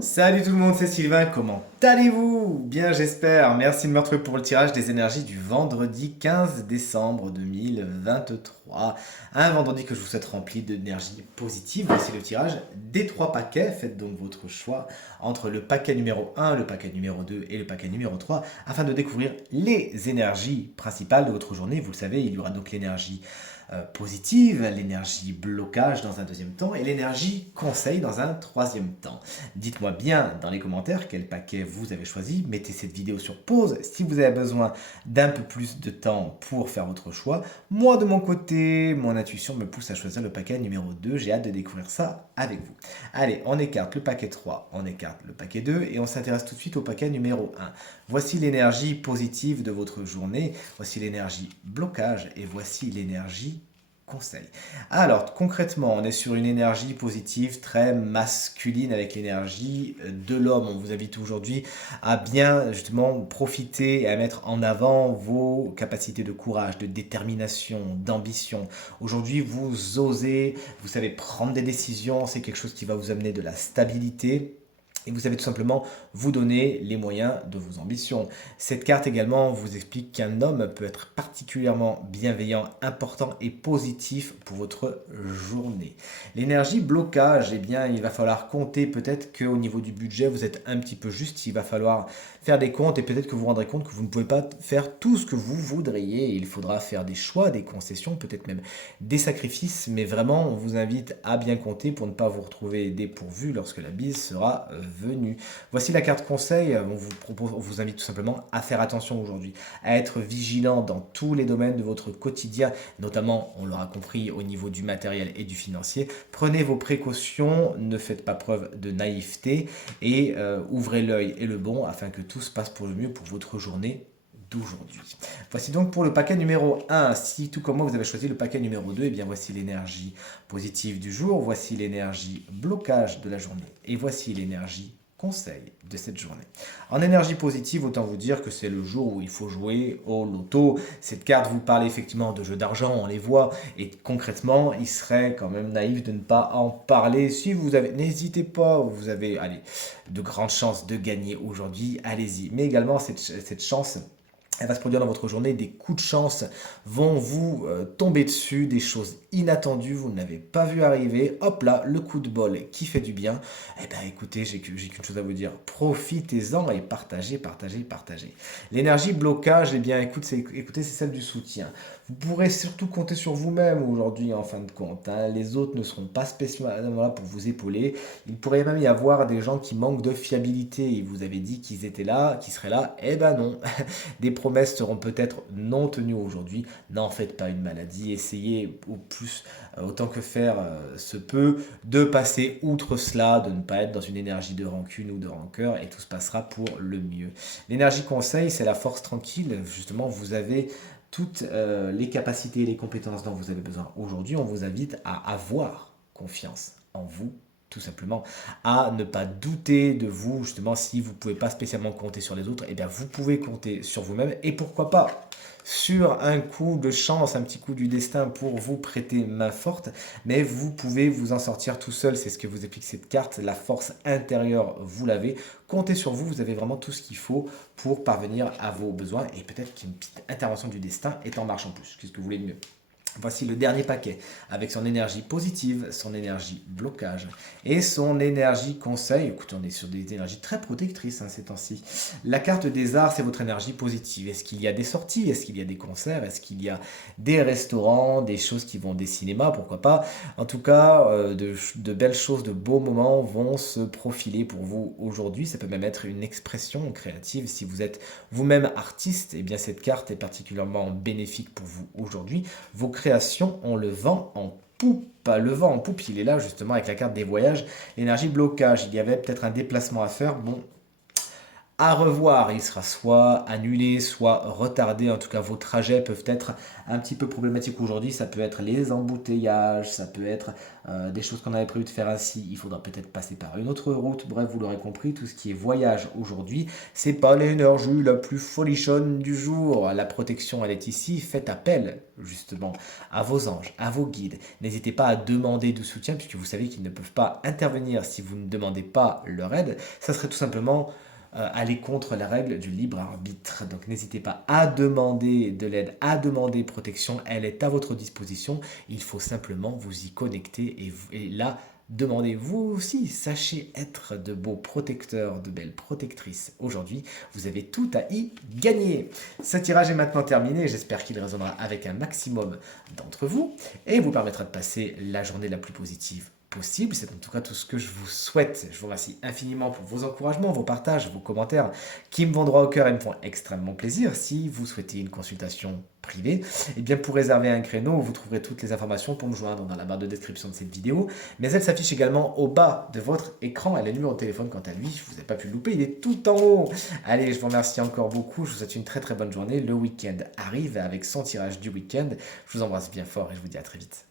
Salut tout le monde, c'est Sylvain, comment allez-vous? Bien j'espère, merci de me retrouver pour le tirage des énergies du vendredi 15 décembre 2023. Un vendredi que je vous souhaite rempli d'énergie positive. Voici le tirage des trois paquets, faites donc votre choix entre le paquet numéro 1, le paquet numéro 2 et le paquet numéro 3 afin de découvrir les énergies principales de votre journée. Vous le savez, il y aura donc l'énergie positive, l'énergie blocage dans un deuxième temps et l'énergie conseil dans un troisième temps. Dites-moi bien dans les commentaires quel paquet vous avez choisi. Mettez cette vidéo sur pause si vous avez besoin d'un peu plus de temps pour faire votre choix. Moi de mon côté, mon intuition me pousse à choisir le paquet numéro 2. J'ai hâte de découvrir ça avec vous. Allez, on écarte le paquet 3, on écarte le paquet 2 et on s'intéresse tout de suite au paquet numéro 1. Voici l'énergie positive de votre journée, voici l'énergie blocage et voici l'énergie conseil. Alors, concrètement, on est sur une énergie positive très masculine avec l'énergie de l'homme. On vous invite aujourd'hui à bien justement profiter et à mettre en avant vos capacités de courage, de détermination, d'ambition. Aujourd'hui, vous osez, vous savez prendre des décisions, c'est quelque chose qui va vous amener de la stabilité. Et vous savez tout simplement vous donner les moyens de vos ambitions. Cette carte également vous explique qu'un homme peut être particulièrement bienveillant, important et positif pour votre journée. L'énergie blocage, eh bien, il va falloir compter peut-être qu'au niveau du budget, vous êtes un petit peu juste. Il va falloir faire des comptes et peut-être que vous vous rendrez compte que vous ne pouvez pas faire tout ce que vous voudriez. Il faudra faire des choix, des concessions, peut-être même des sacrifices. Mais vraiment, on vous invite à bien compter pour ne pas vous retrouver dépourvu lorsque la bise sera venue. Voici la carte conseil. On vous invite tout simplement à faire attention aujourd'hui, à être vigilant dans tous les domaines de votre quotidien, notamment, on l'aura compris, au niveau du matériel et du financier. Prenez vos précautions, ne faites pas preuve de naïveté et ouvrez l'œil et le bon afin que tout se passe pour le mieux pour votre journée d'aujourd'hui. Voici donc pour le paquet numéro 1. Si tout comme moi vous avez choisi le paquet numéro 2, et bien voici l'énergie positive du jour, voici l'énergie blocage de la journée et voici l'énergie conseil de cette journée. En énergie positive, autant vous dire que c'est le jour où il faut jouer au loto. Cette carte vous parle effectivement de jeux d'argent, on les voit, et concrètement, il serait quand même naïf de ne pas en parler. Si vous avez, n'hésitez pas, vous avez, allez, de grandes chances de gagner aujourd'hui, allez-y. Mais également, cette chance, elle va se produire dans votre journée, des coups de chance vont vous tomber dessus, des choses inattendues, vous ne l'avez pas vu arriver, hop là, le coup de bol qui fait du bien. Eh bien écoutez, j'ai qu'une chose à vous dire, profitez-en et partagez, partagez, partagez. L'énergie blocage, eh bien écoutez, c'est celle du soutien. Vous pourrez surtout compter sur vous-même aujourd'hui en fin de compte, hein. Les autres ne seront pas spécialement là pour vous épauler. Il pourrait même y avoir des gens qui manquent de fiabilité. Ils vous avaient dit qu'ils étaient là, qu'ils seraient là, eh ben non. Des promesses seront peut-être non tenues aujourd'hui. N'en faites pas une maladie. Essayez au plus, autant que faire se peut, de passer outre cela, de ne pas être dans une énergie de rancune ou de rancœur et tout se passera pour le mieux. L'énergie conseil, c'est la force tranquille. Justement, vous avez toutes les capacités et les compétences dont vous avez besoin. Aujourd'hui, on vous invite à avoir confiance en vous, tout simplement, à ne pas douter de vous, justement, si vous ne pouvez pas spécialement compter sur les autres, eh bien vous pouvez compter sur vous-même et pourquoi pas sur un coup de chance, un petit coup du destin pour vous prêter main forte, mais vous pouvez vous en sortir tout seul, c'est ce que vous explique cette carte, la force intérieure, vous l'avez, comptez sur vous, vous avez vraiment tout ce qu'il faut pour parvenir à vos besoins et peut-être qu'une petite intervention du destin est en marche en plus, qu'est-ce que vous voulez de mieux? Voici le dernier paquet avec son énergie positive, son énergie blocage et son énergie conseil. Écoutez, on est sur des énergies très protectrices ces temps-ci. La carte des arts, c'est votre énergie positive. Est-ce qu'il y a des sorties? Est-ce qu'il y a des concerts? Est-ce qu'il y a des restaurants? Des choses qui vont des cinémas? Pourquoi pas? En tout cas, de belles choses, de beaux moments vont se profiler pour vous aujourd'hui. Ça peut même être une expression créative. Si vous êtes vous-même artiste, eh bien cette carte est particulièrement bénéfique pour vous aujourd'hui. Vos créations, on le vent en poupe. Le vent en poupe, il est là justement avec la carte des voyages. L'énergie blocage, il y avait peut-être un déplacement à faire. Bon, à revoir. Il sera soit annulé, soit retardé. En tout cas, vos trajets peuvent être un petit peu problématiques aujourd'hui. Ça peut être les embouteillages, ça peut être des choses qu'on avait prévu de faire ainsi. Il faudra peut-être passer par une autre route. Bref, vous l'aurez compris, tout ce qui est voyage aujourd'hui, c'est pas l'énergie la plus folichonne du jour. La protection, elle est ici. Faites appel, justement, à vos anges, à vos guides. N'hésitez pas à demander du soutien, puisque vous savez qu'ils ne peuvent pas intervenir si vous ne demandez pas leur aide. Ça serait tout simplement aller contre la règle du libre arbitre. Donc n'hésitez pas à demander de l'aide, à demander protection. Elle est à votre disposition. Il faut simplement vous y connecter et là, demandez-vous aussi. Sachez être de beaux protecteurs, de belles protectrices. Aujourd'hui, vous avez tout à y gagner. Ce tirage est maintenant terminé. J'espère qu'il résonnera avec un maximum d'entre vous et vous permettra de passer la journée la plus posible possible. C'est en tout cas tout ce que je vous souhaite. Je vous remercie infiniment pour vos encouragements, vos partages, vos commentaires qui me vont droit au cœur et me font extrêmement plaisir. Si vous souhaitez une consultation privée, eh bien pour réserver un créneau, vous trouverez toutes les informations pour me joindre dans la barre de description de cette vidéo. Mais elle s'affiche également au bas de votre écran. Elle est numéro de téléphone quant à lui. Je ne vous ai pas pu le louper, il est tout en haut. Allez, je vous remercie encore beaucoup. Je vous souhaite une très très bonne journée. Le week-end arrive avec son tirage du week-end. Je vous embrasse bien fort et je vous dis à très vite.